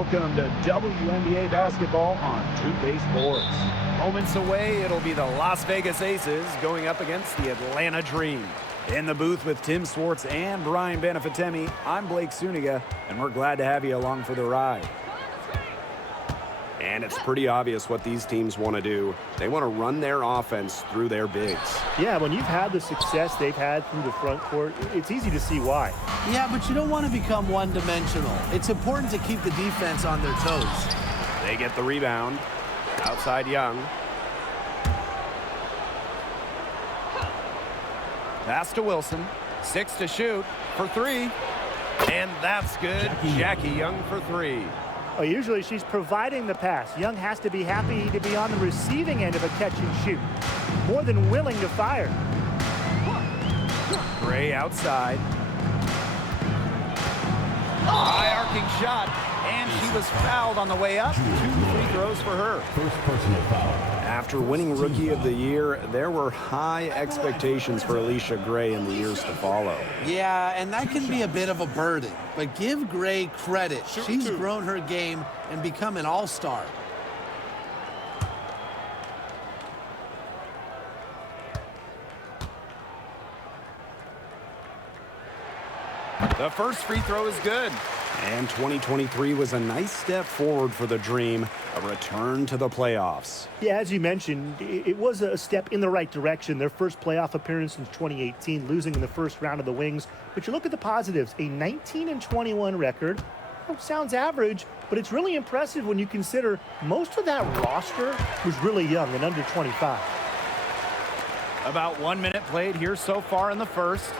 Welcome to WNBA basketball on Two Baseboards. Moments away, it'll be the Las Vegas Aces going up against the Atlanta Dream. In the booth with Tim Swartz and Brian Benefitemi, I'm Blake Suniga, and we're glad to have you along for the ride. And it's pretty obvious what these teams want to do. They want to run their offense through their bigs. Yeah, when you've had the success they've had through the front court, it's easy to see why. Yeah, but you don't want to become one-dimensional. It's important to keep the defense on their toes. They get the rebound. Outside Young. Pass to Wilson. 6 to shoot for 3. And that's good. Jackie Young for 3. Oh, usually she's providing the pass. Young has to be happy to be on the receiving end of a catch and shoot. More than willing to fire. Gray outside. High arcing shot. And she was fouled on the way up. 2 free throws for her. First personal foul. After winning Rookie of the Year, there were high expectations for Alicia Gray in the years to follow. Yeah, and that can be a bit of a burden. But give Gray credit. She's grown her game and become an all-star. The first free throw is good. And 2023 was a nice step forward for the Dream, a return to the playoffs. Yeah, as you mentioned, it was a step in the right direction. Their first playoff appearance since 2018, losing in the first round of the Wings. But you look at the positives, a 19-21 record. Sounds average, but it's really impressive when you consider most of that roster was really young and under 25. About 1 minute played here so far in the first.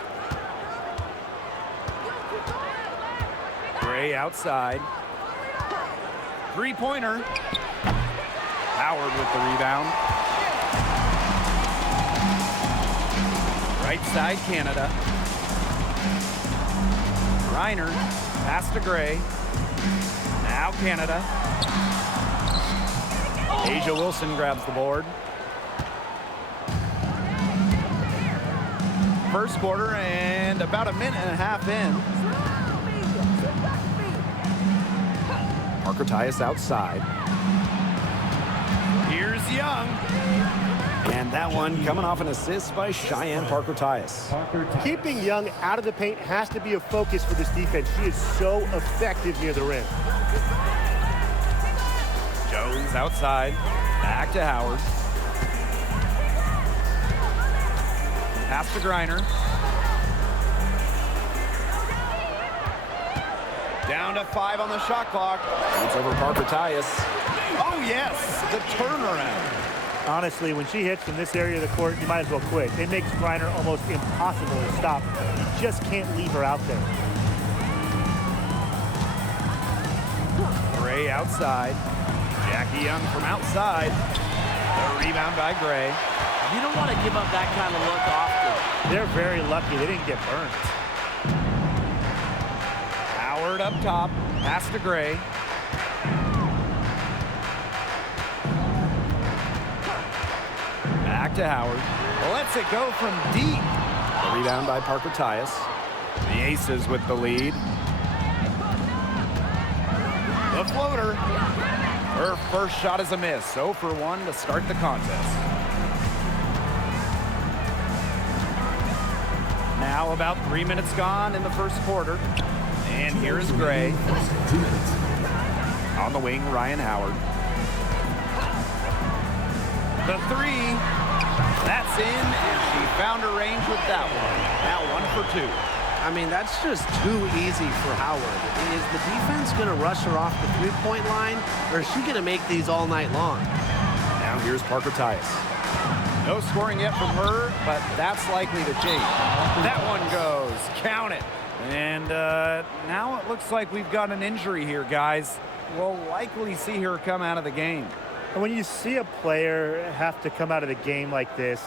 Gray outside. Three-pointer. Howard with the rebound. Right side, Canada. Reiner. Pass to Gray. Now Canada. Asia Wilson grabs the board. First quarter and about a minute and a half in. Parker Tyus outside. Here's Young. And that one coming off an assist by Cheyenne Parker Tyus. Keeping Young out of the paint has to be a focus for this defense. She is so effective near the rim. Jones outside. Back to Howard. Pass to Griner. Down to 5 on the shot clock. It's over Parker Tyus. Oh, yes, the turnaround. Honestly, when she hits from this area of the court, you might as well quit. It makes Griner almost impossible to stop. You just can't leave her out there. Gray outside. Jackie Young from outside. The rebound by Gray. You don't want to give up that kind of look often. They're very lucky they didn't get burned. Howard up top. Pass to Gray. Back to Howard. Lets it go from deep. The rebound by Parker Tyus. The Aces with the lead. The floater. Her first shot is a miss. 0 for 1 to start the contest. Now about 3 minutes gone in the first quarter. And here is Gray. On the wing, Ryan Howard. The 3. That's in, and she found her range with that one. Now 1 for 2. I mean, that's just too easy for Howard. Is the defense going to rush her off the three-point line, or is she going to make these all night long? Now here's Parker Tyus. No scoring yet from her, but that's likely to change. That one goes. Count it. And now it looks like we've got an injury here, guys. We'll likely see her come out of the game. And when you see a player have to come out of the game like this,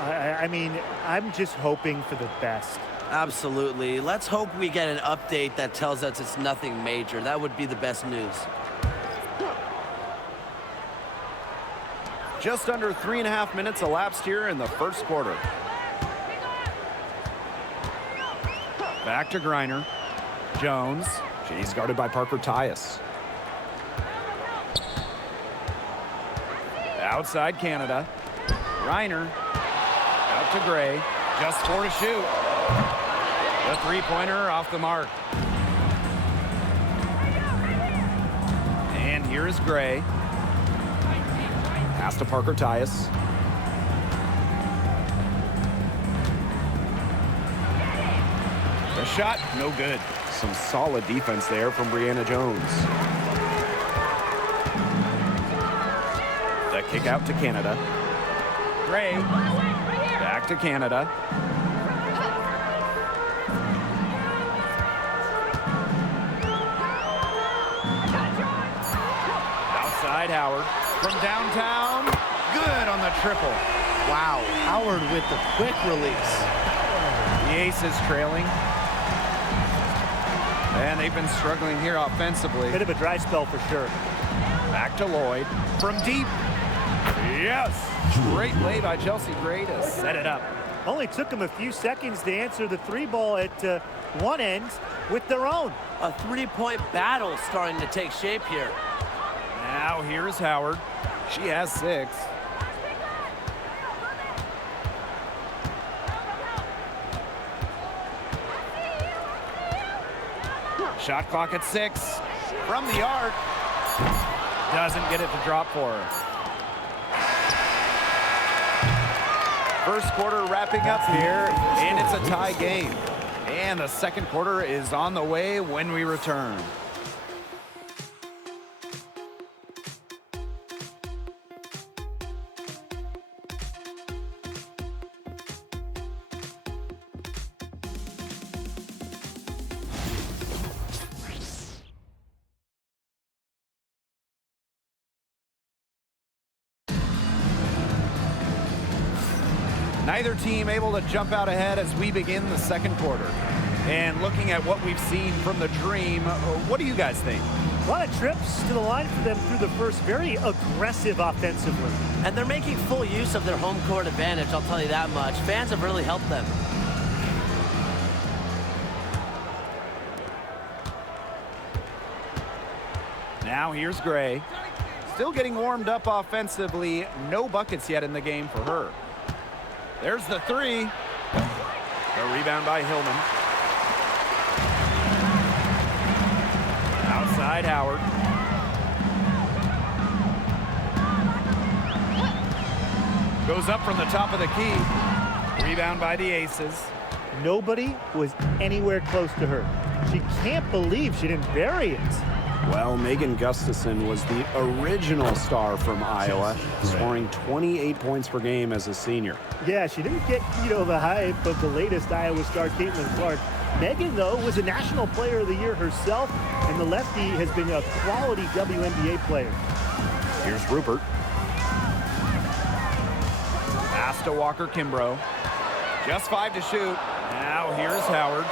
I mean, I'm just hoping for the best. Absolutely. Let's hope we get an update that tells us it's nothing major. That would be the best news. Just under 3.5 minutes elapsed here in the first quarter. Back to Griner. Jones. She's guarded by Parker Tyus. Outside Canada. Reiner out to Gray. Just 4 to shoot. The three-pointer off the mark. And here is Gray. Pass to Parker Tyus. The shot, no good. Some solid defense there from Brianna Jones. The kick out to Canada. Gray. Back to Canada. Outside Howard. From downtown. Good on the triple. Wow, Howard with the quick release. The Aces trailing. And they've been struggling here offensively. Bit of a dry spell for sure. Back to Lloyd. From deep. Yes. Great play by Chelsea Gray to set it up. Only took them a few seconds to answer the three ball at one end with their own. A three-point battle starting to take shape here. Now here's Howard. She has 6. Shot clock at 6. From the arc. Doesn't get it to drop for her. First quarter wrapping up here, and it's a tie game. And the second quarter is on the way when we return. Neither team able to jump out ahead as we begin the second quarter. And looking at what we've seen from the Dream, what do you guys think? A lot of trips to the line for them through the first. Very aggressive offensively. And they're making full use of their home court advantage, I'll tell you that much. Fans have really helped them. Now here's Gray. Still getting warmed up offensively. No buckets yet in the game for her. There's the 3. The rebound by Hillman. Outside Howard. Goes up from the top of the key. Rebound by the Aces. Nobody was anywhere close to her. She can't believe she didn't bury it. Well, Megan Gustafson was the original star from Iowa, scoring 28 points per game as a senior. Yeah, she didn't get, the hype of the latest Iowa star, Caitlin Clark. Megan, though, was a National Player of the Year herself, and the lefty has been a quality WNBA player. Here's Rupert. Pass to Walker Kimbrough. Just 5 to shoot. Now here's Howard.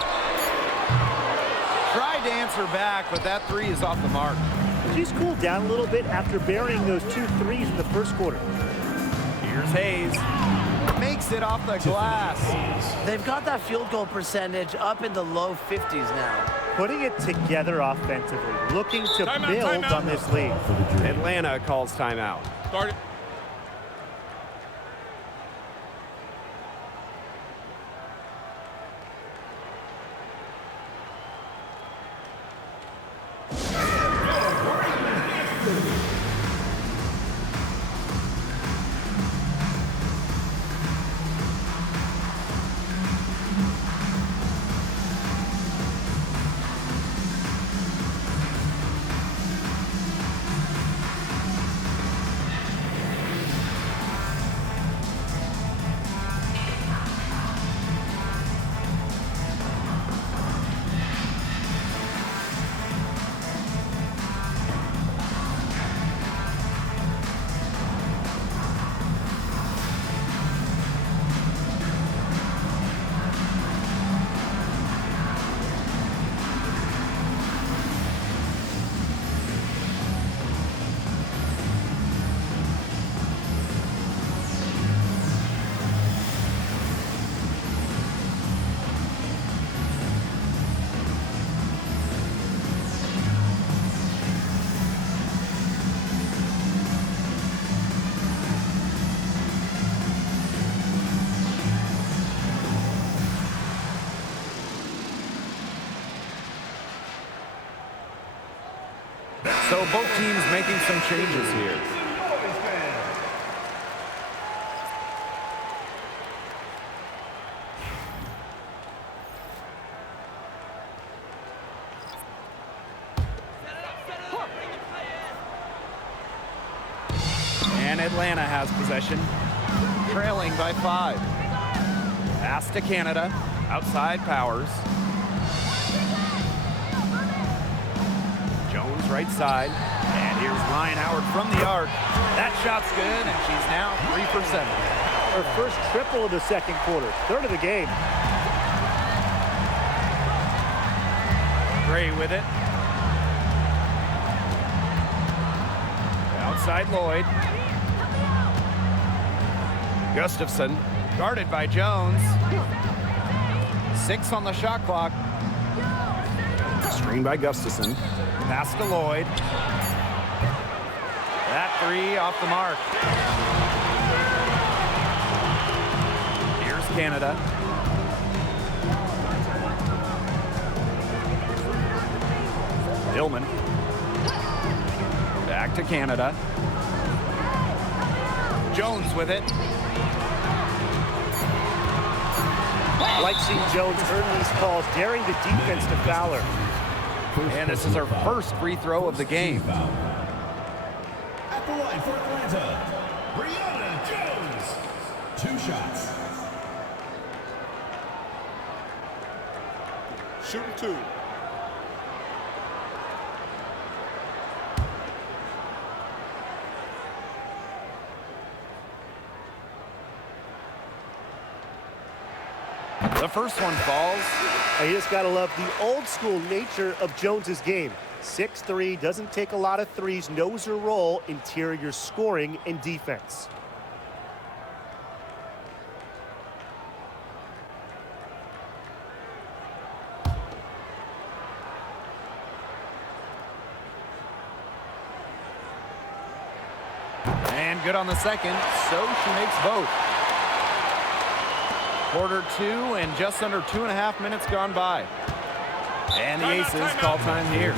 Tried to answer back, but that 3 is off the mark. She's cooled down a little bit after burying those 2 threes in the first quarter. Here's Hayes. Makes it off the glass. They've got that field goal percentage up in the low 50s now. Putting it together offensively, looking to build on this lead. Atlanta calls timeout. Start it. both teams making some changes here. And Atlanta has possession, trailing by 5. Pass to Canada, outside Powers. Jones right side, and here's Ryan Howard from the arc. That shot's good, and she's now 3 for 7. Her first triple of the second quarter, third of the game. Gray with it. Outside Lloyd. Gustafson, guarded by Jones. 6 on the shot clock. Screen by Gustafson. Pass to Lloyd. That 3 off the mark. Here's Canada. Hillman. Back to Canada. Jones with it. I like seeing Jones earn these calls, daring the defense to foul her. And this is her first free throw of the game. At the line for Atlanta, Brianna Jones. 2 shots. Shooting 2. The first one falls. And you just got to love the old school nature of Jones's game. 6'3", doesn't take a lot of threes, knows her role, interior scoring and defense. And good on the second, so she makes both. Quarter 2 and just under 2.5 minutes gone by. And the Aces call time here.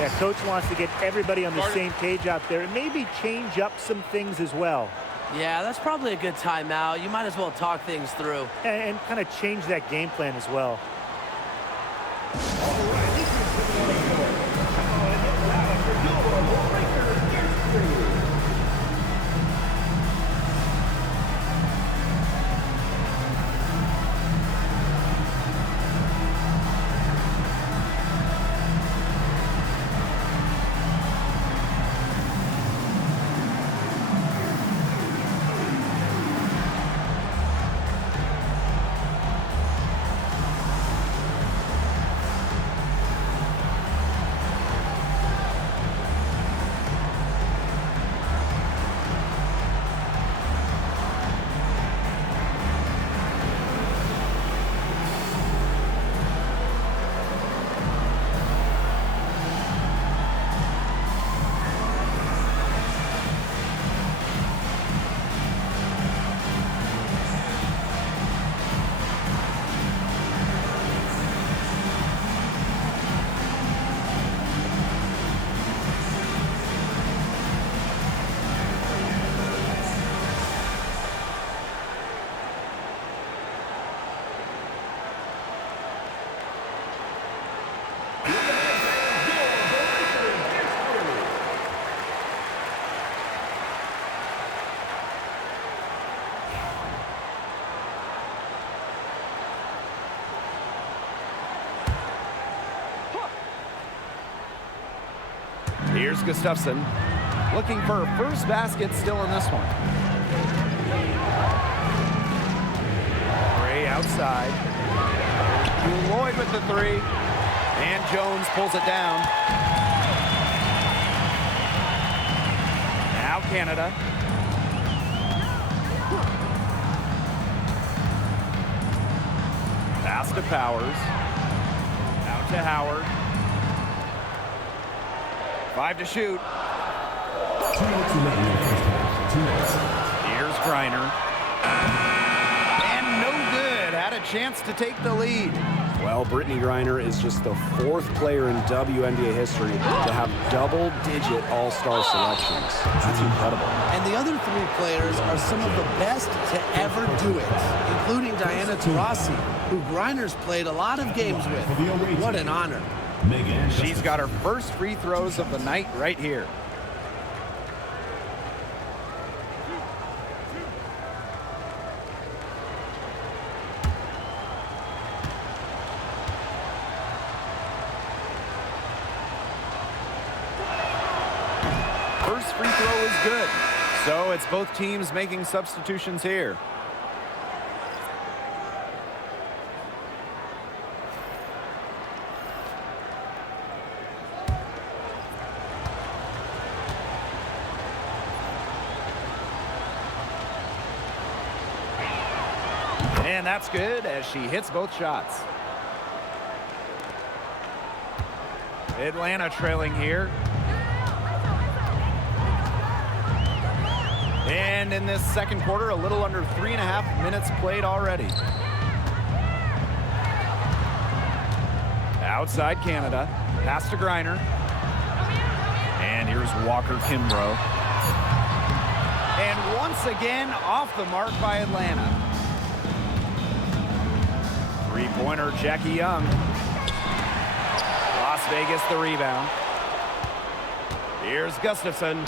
Yeah, coach wants to get everybody on the same page out there and maybe change up some things as well. Yeah, that's probably a good timeout. You might as well talk things through. And kind of change that game plan as well. Here's Gustafson, looking for her first basket still in this one. Gray outside. Lloyd with the 3. And Jones pulls it down. Now Canada. Pass to Powers. Out to Howard. 5 to shoot. 2 minutes remaining in the first half. 2 minutes. Here's Griner. And no good. Had a chance to take the lead. Well, Brittany Griner is just the 4th player in WNBA history to have double-digit all-star selections. That's incredible. And the other 3 players are some of the best to ever do it, including Diana Taurasi, who Griner's played a lot of games with. What an honor. She's got her first free throws of the night right here. First free throw is good. So it's both teams making substitutions here. And that's good as she hits both shots. Atlanta trailing here. And in this second quarter, a little under 3.5 minutes played already. Outside Canada. Pass to Griner. And here's Walker Kimbrough. And once again, off the mark by Atlanta. Three-pointer, Jackie Young. Las Vegas the rebound. Here's Gustafson.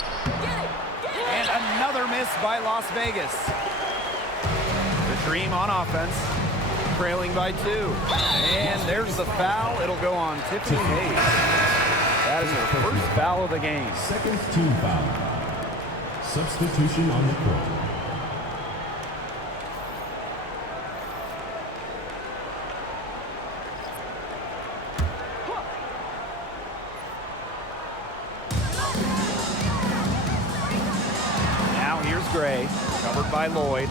And another miss by Las Vegas. The Dream on offense, trailing by 2. And there's the foul. It'll go on Tiffany Hayes. That is her first foul of the game. Second team foul. Substitution on the court. Gray, covered by Lloyd.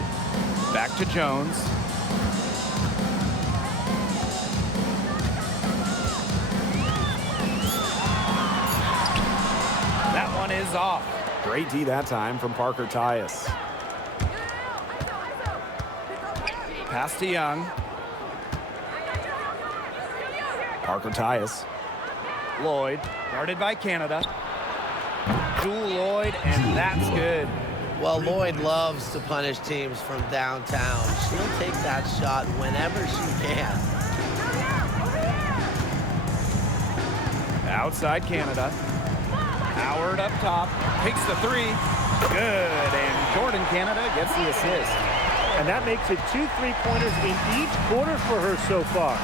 Back to Jones. That one is off. Great D that time from Parker Tyus. Pass to Young. Parker Tyus. Lloyd, guarded by Canada. Jewel Lloyd, and that's good. Well, Lloyd loves to punish teams from downtown. She'll take that shot whenever she can. Outside Canada. Howard up top. Takes the 3. Good. And Jordan Canada gets the assist. And that makes it 2 3-pointers in each quarter for her so far.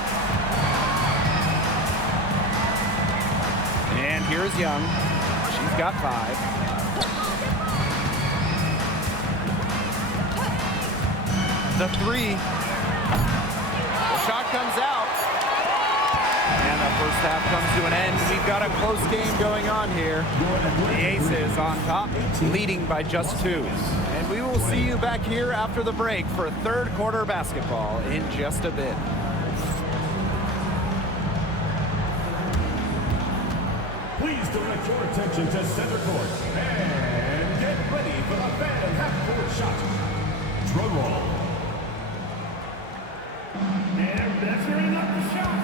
And here's Young. She's got 5. The 3. The shot comes out. And the first half comes to an end. We've got a close game going on here. The Aces on top, leading by just 2. And we will see you back here after the break for third quarter basketball in just a bit. Please direct your attention to center court and get ready for the fan half-court shot. Drum roll. And measuring up the shot.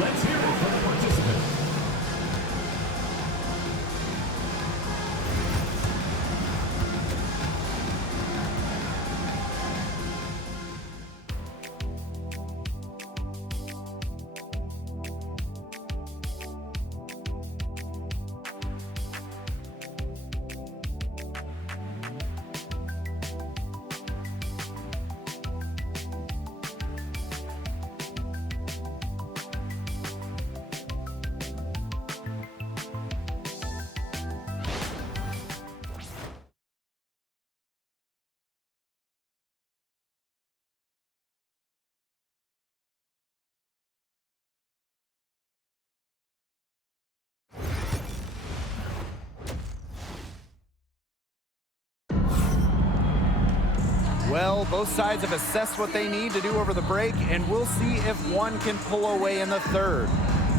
Let's hear it from the participants. Well, both sides have assessed what they need to do over the break, and we'll see if one can pull away in the third.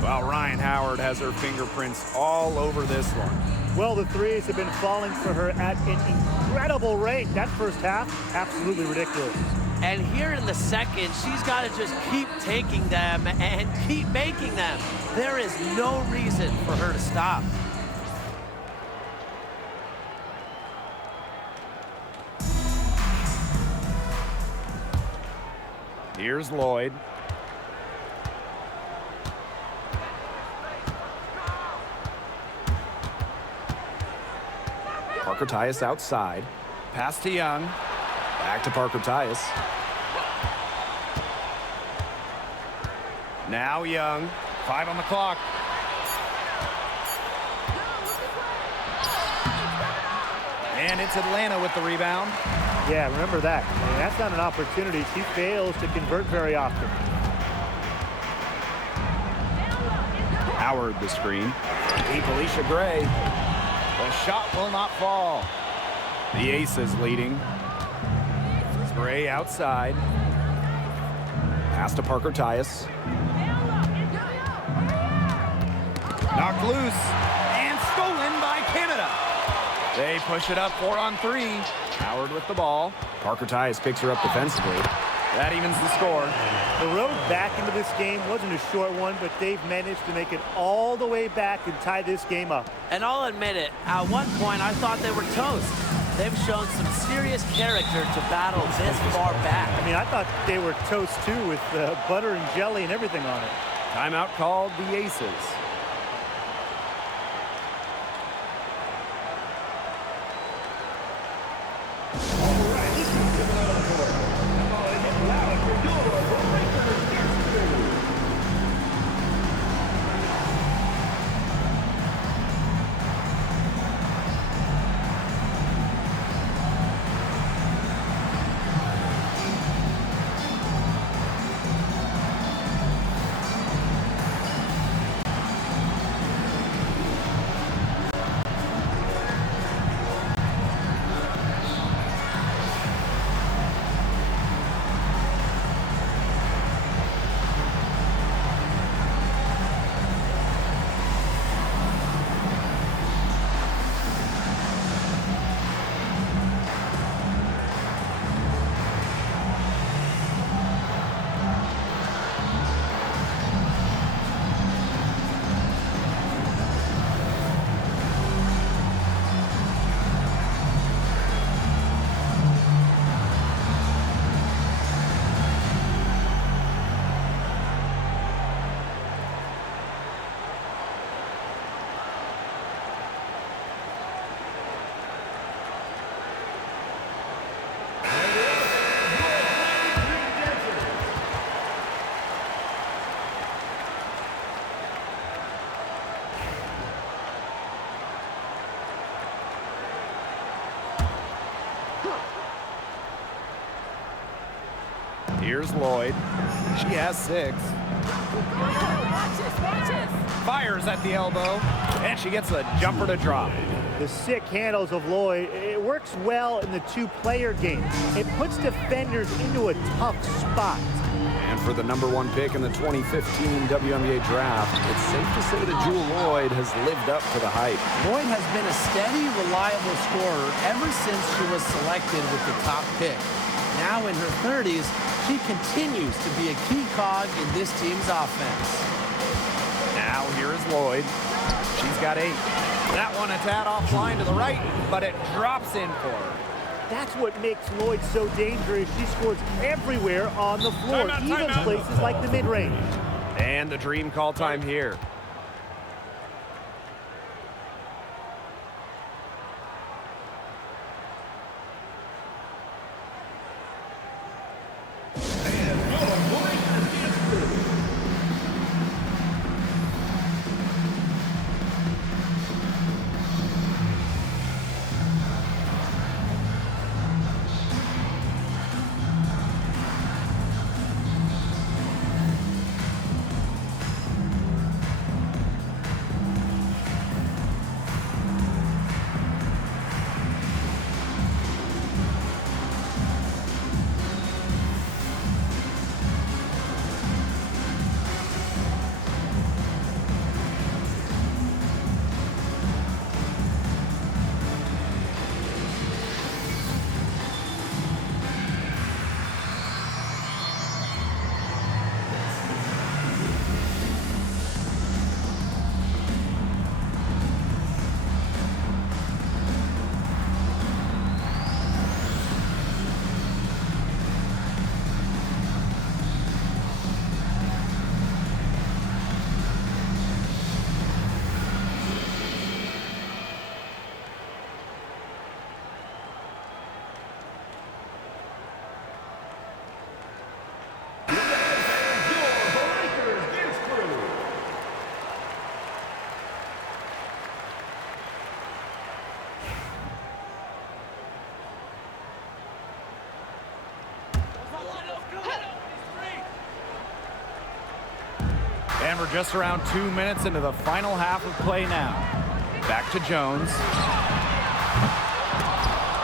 Well, Ryan Howard has her fingerprints all over this one. Well, the threes have been falling for her at an incredible rate. That first half, absolutely ridiculous. And here in the second, she's got to just keep taking them and keep making them. There is no reason for her to stop. Here's Lloyd. Parker Tyus outside. Pass to Young. Back to Parker Tyus. Now Young. 5 on the clock. And it's Atlanta with the rebound. Yeah, remember that. I mean, that's not an opportunity. She fails to convert very often. Howard the screen. Deep Alicia Gray. The shot will not fall. The Aces leading. Gray outside. Pass to Parker Tyus. Knocked loose and stolen by Canada. They push it up 4 on 3. Howard with the ball. Parker Tyus picks her up defensively. That evens the score. The road back into this game wasn't a short one, but they've managed to make it all the way back and tie this game up. And I'll admit it, at one point I thought they were toast. They've shown some serious character to battle this far back. I mean, I thought they were toast too, with butter and jelly and everything on it. Timeout called the Aces. Here's Lloyd. She has 6. Fires at the elbow, and she gets a jumper to drop. The sick handles of Lloyd, it works well in the two-player game. It puts defenders into a tough spot. And for the #1 pick in the 2015 WNBA draft, it's safe to say that Jewell Lloyd has lived up to the hype. Lloyd has been a steady, reliable scorer ever since she was selected with the top pick. Now in her 30s, she continues to be a key cog in this team's offense. Now here is Lloyd. She's got 8. That one a tad offline to the right, but it drops in for her. That's what makes Lloyd so dangerous. She scores everywhere on the floor, even places like the mid-range. And the dream call time here. And we're just around 2 minutes into the final half of play now. Back to Jones.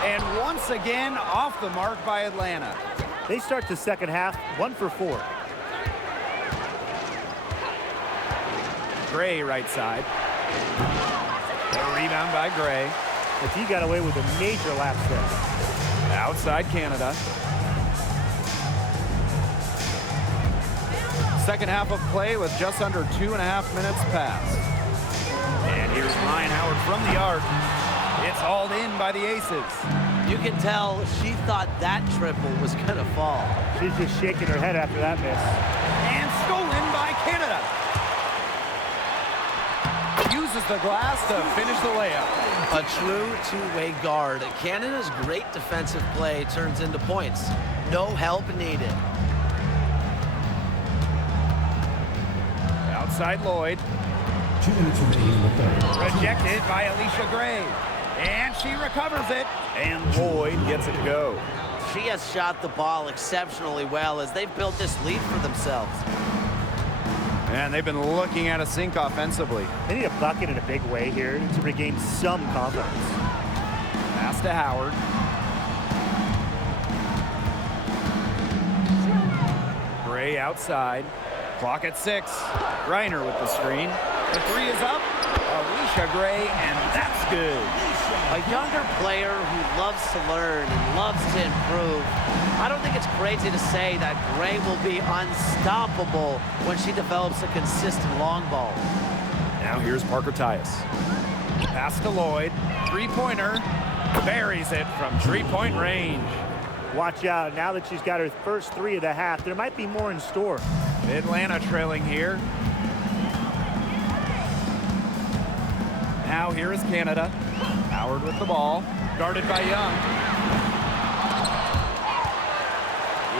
And once again, off the mark by Atlanta. They start the second half 1 for 4. Gray right side. A rebound by Gray. But he got away with a major lapse there. Outside Canada. Second half of play with just under 2.5 minutes passed. And here's Ryan Howard from the arc. It's hauled in by the Aces. You can tell she thought that triple was going to fall. She's just shaking her head after that miss. And stolen by Canada. Uses the glass to finish the layup. A true two-way guard. Canada's great defensive play turns into points. No help needed. Outside Lloyd. 2 minutes remaining in the third. Rejected by Alicia Gray. And she recovers it. And Lloyd gets it to go. She has shot the ball exceptionally well as they've built this lead for themselves. And they've been looking at a sink offensively. They need a bucket in a big way here to regain some confidence. Pass to Howard. Gray outside. Clock at 6. Reiner with the screen. The three is up. Alicia Gray, and that's good. A younger player who loves to learn and loves to improve. I don't think it's crazy to say that Gray will be unstoppable when she develops a consistent long ball. Now here's Parker Tyus. Pass to Lloyd. Three-pointer. Buries it from three-point range. Watch out. Now that she's got her first 3 of the half, there might be more in store. Atlanta trailing here. Now here is Canada. Howard with the ball. Guarded by Young.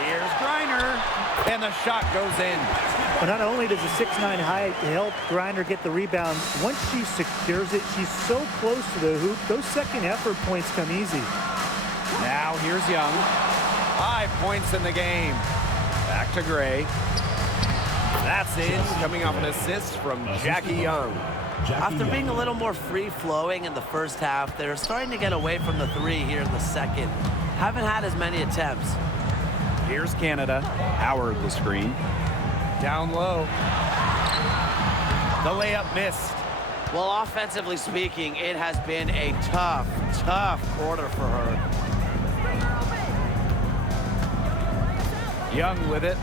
Here's Griner. And the shot goes in. But not only does the 6'9" height help Griner get the rebound, once she secures it, she's so close to the hoop, those second effort points come easy. Now here's Young. 5 points in the game. Back to Gray. That's in, coming off an assist from Jackie Young. After being a little more free-flowing in the first half, they're starting to get away from the three here in the second. Haven't had as many attempts. Here's Canada. Howard the screen. Down low. The layup missed. Well, offensively speaking, it has been a tough, tough quarter for her. Young with it.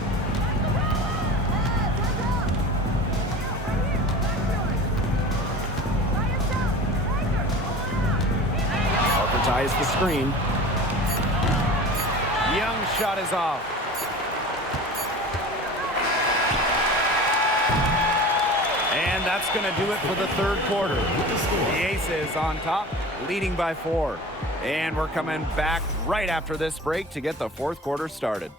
Parker ties the screen. Young's shot is off. And that's going to do it for the third quarter. The Aces on top, leading by 4. And we're coming back right after this break to get the fourth quarter started.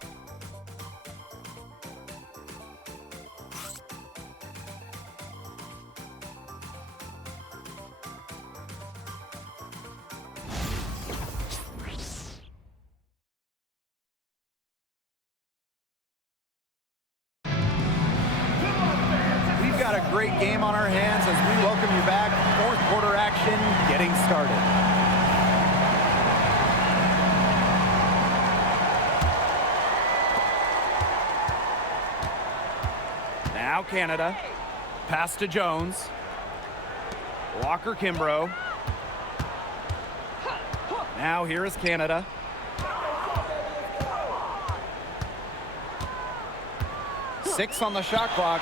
Got a great game on our hands as we welcome you back. Fourth quarter action getting started. Now Canada. Pass to Jones. Walker Kimbrough. Now here is Canada. Six on the shot clock.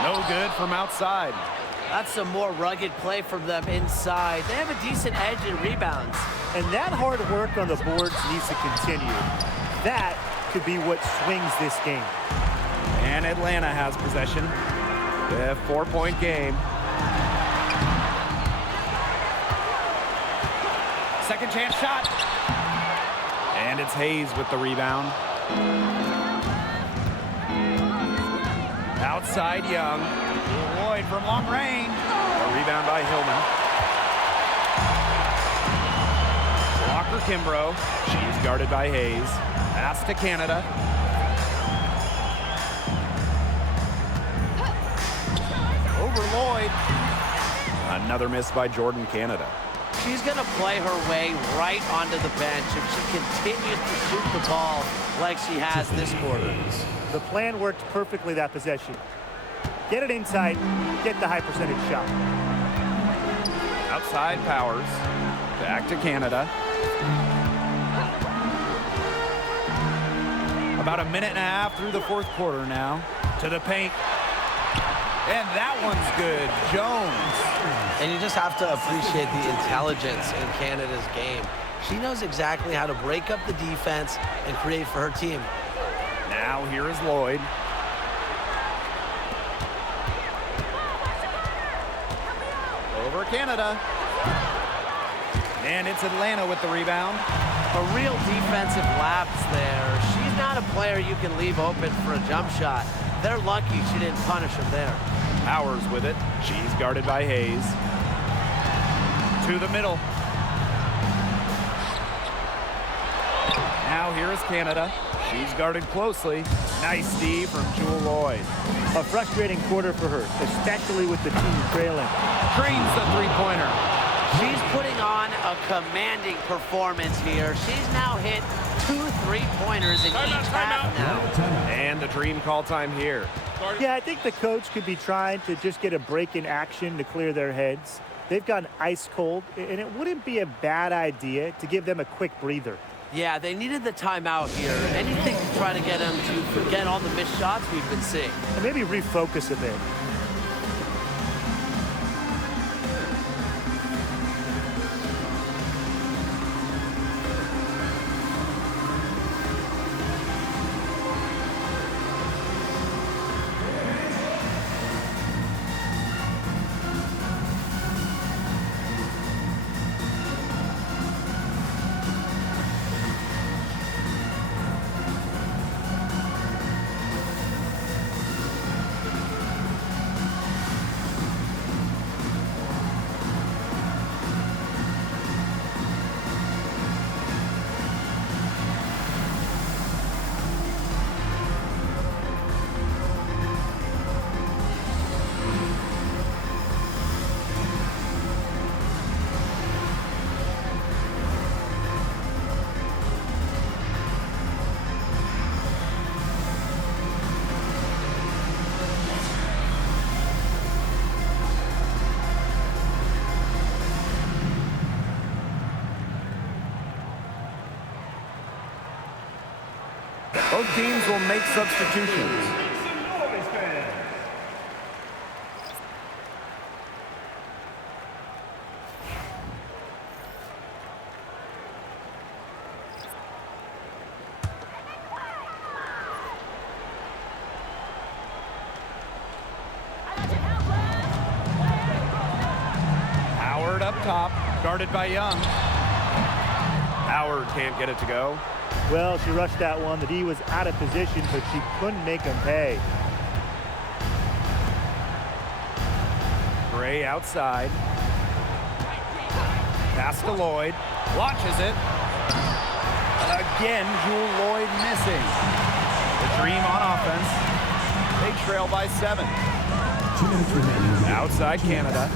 No good from outside. That's some more rugged play from them inside. They have a decent edge in rebounds. And that hard work on the boards needs to continue. That could be what swings this game. And Atlanta has possession. A 4-point game. Second chance shot. And it's Hayes with the rebound. Outside Young. Lloyd from long range. A rebound by Hillman. Walker Kimbrough. She's guarded by Hayes. Pass to Canada. Lloyd. Another miss by Jordan Canada. She's going to play her way right onto the bench if she continues to shoot the ball like she has this quarter. The plan worked perfectly that possession. Get it inside, get the high percentage shot. Outside Powers. Back to Canada. About a minute and a half through the fourth quarter now. To the paint. And that one's good. Jones. And you just have to appreciate the intelligence in Canada's game. She knows exactly how to break up the defense and create for her team. Now here is Lloyd. Over Canada. And it's Atlanta with the rebound. A real defensive lapse there. She's not a player you can leave open for a jump shot. They're lucky she didn't punish him there. Powers with it. She's guarded by Hayes. To the middle. Now here is Canada. She's guarded closely. Nice D from Jewell Lloyd. A frustrating quarter for her, especially with the team trailing. Drains the three-pointer. She's putting on a commanding performance here. She's now hit 2 3-pointers in each half now. And the Dream call time here. Yeah, I think the coach could be trying to just get a break in action to clear their heads. They've gone ice cold, and it wouldn't be a bad idea to give them a quick breather. Yeah, they needed the timeout here. Anything to try to get them to forget all the missed shots we've been seeing. And maybe refocus a bit. Both teams will make substitutions. Howard up top, guarded by Young. Howard can't get it to go. Well, she rushed that one. The D was out of position, but she couldn't make them pay. Gray outside. Pass to Lloyd. Launches it. Again, Jewell Lloyd missing. The Dream on offense. They trail by 7. 2 minutes remaining. Outside Canada.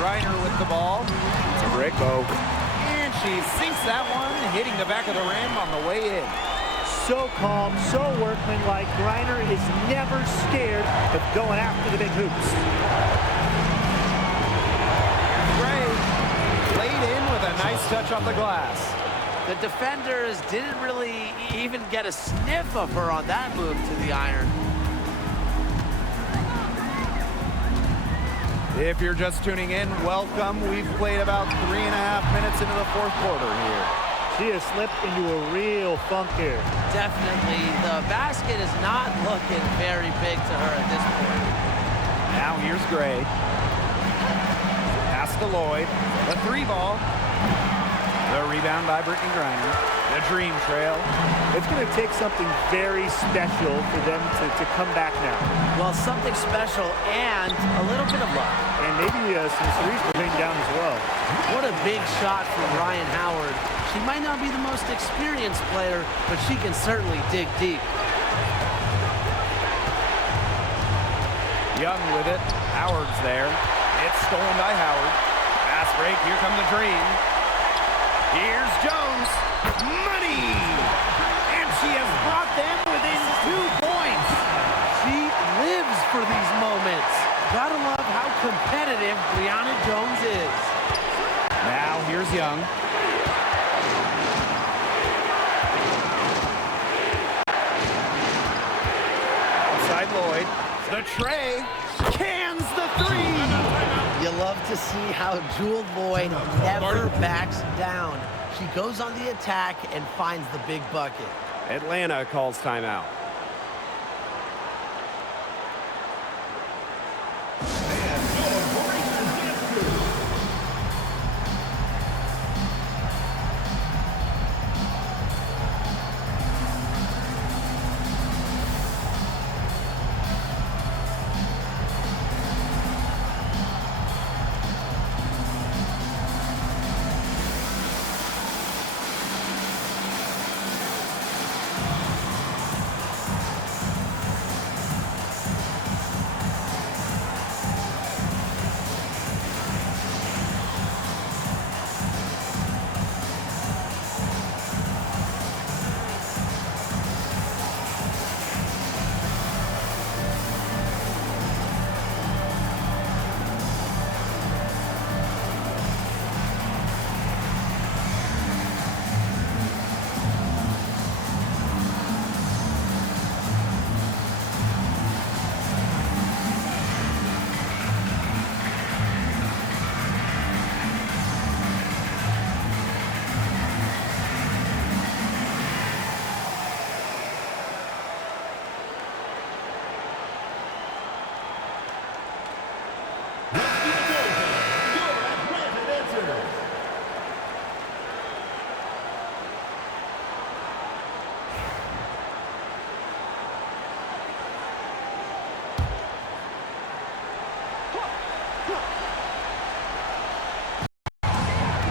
Griner with the ball. To Rigbo. And she sinks that one, hitting the back of the rim on the way in. So calm, so workmanlike. Griner is never scared of going after the big hoops. Gray laid in with a nice touch off the glass. The defenders didn't really even get a sniff of her on that move to the iron. If you're just tuning in, welcome. We've played about 3.5 minutes into the fourth quarter here. She has slipped into a real funk here. Definitely, the basket is not looking very big to her at this point. Now here's Gray. Pass to Lloyd. The 3 ball. The rebound by Brittney Griner. The Dream trail. It's going to take something very special for them to come back now. Well, something special and a little bit of luck. And maybe some threes will rain down as well. What a big shot from Rhyne Howard. She might not be the most experienced player, but she can certainly dig deep. Young with it. Howard's there. It's stolen by Howard. Pass break. Here come the Dream. Here's Jones. Money! And she has brought them within 2 points. She lives for these moments. Gotta love how competitive Brionna Jones is. Now here's Young. Outside Lloyd. The tray. Cans the 3. You love to see how Jewel Lloyd never backs down. She goes on the attack and finds the big bucket. Atlanta calls timeout.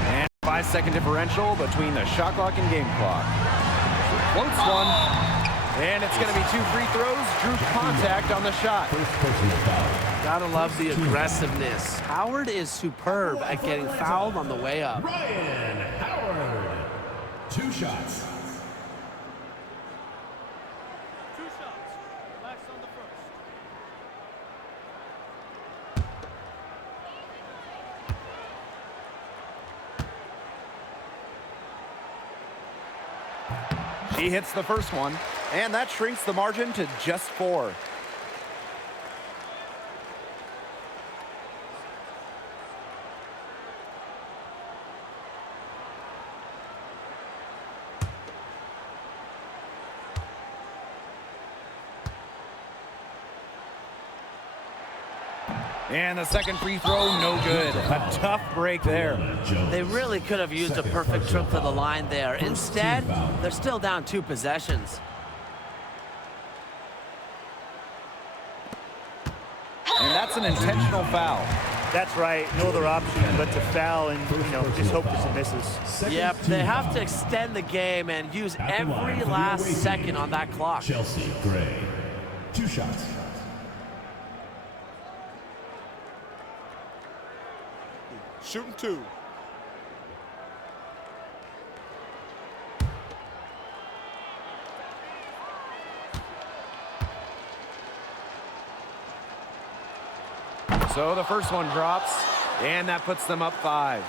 And 5-second differential between the shot clock and game clock. Floats one. And it's going to be 2 free throws. Drew contact on the shot. Gotta love the aggressiveness. Howard is superb at getting fouled on the way up. Ryan Howard. 2 shots. She hits the first one, and that shrinks the margin to just 4. And the second free throw, no good. A tough break there. They really could have used a perfect trip to the line there. Instead, they're still down 2 possessions. And that's an intentional foul. That's right. No other option but to foul and, just hope for some misses. Yep, they have to extend the game and use every last second on that clock. Chelsea Gray. 2 shots. Shooting 2. So the first one drops, and that puts them up 5.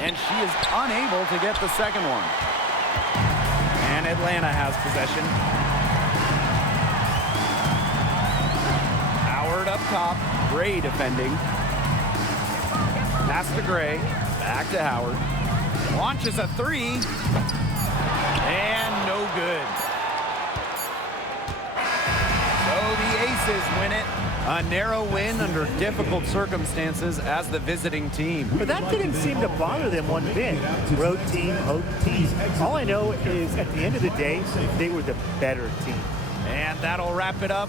And she is unable to get the second one. And Atlanta has possession. Howard up top. Gray defending. Pass to Gray. Back to Howard. Launches a 3. And no good. So the Aces win it. A narrow win under difficult circumstances as the visiting team. But that didn't seem to bother them one bit. Road team, home team. All I know is at the end of the day, they were the better team. And that'll wrap it up